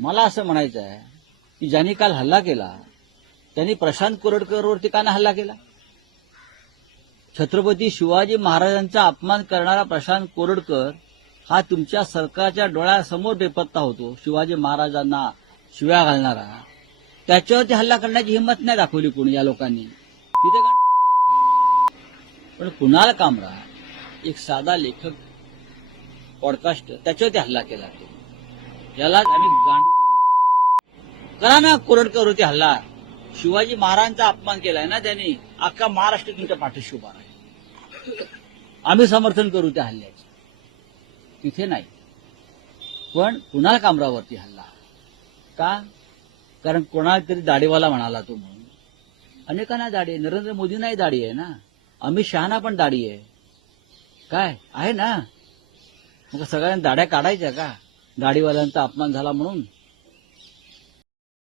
मला असं म्हणायचं आहे की ज्यांनी काल हल्ला केला त्यांनी प्रशांत कोरडकरवरती का नाही हल्ला केला? छत्रपती शिवाजी महाराजांचा अपमान करणारा प्रशांत कोरडकर हा तुमच्या सरकारच्या डोळ्यासमोर बेपत्ता होतो. शिवाजी महाराजांना शिव्या घालणारा, त्याच्यावरती हल्ला करण्याची हिंमत नाही दाखवली कोणी या लोकांनी. तिथे पण कुणाल कामरा एक साधा लेखक, पॉडकास्टर, त्याच्यावरती हल्ला केला. यालाच आम्ही गांडू करा ना. कोरडकरवरती हल्ला, शिवाजी महाराजांचा अपमान केलाय ना त्यांनी. अख्खा महाराष्ट्र तुमच्या पाठीशी उभा आहे. आम्ही समर्थन करू त्या हल्ल्याचं, तिथे नाही. पण कुणाल कामरावरती हल्ला का? कारण कोणाला तरी दाढीवाला म्हणाला तो म्हणून. अनेकांना दाढी आहे. नरेंद्र मोदींनाही दाढी आहे ना. अमित शहाना पण दाढी आहे. काय आहे ना? मग सगळ्यांना दाढ्या काढायच्या का? दाढीवाल्यांचा अपमान झाला म्हणून.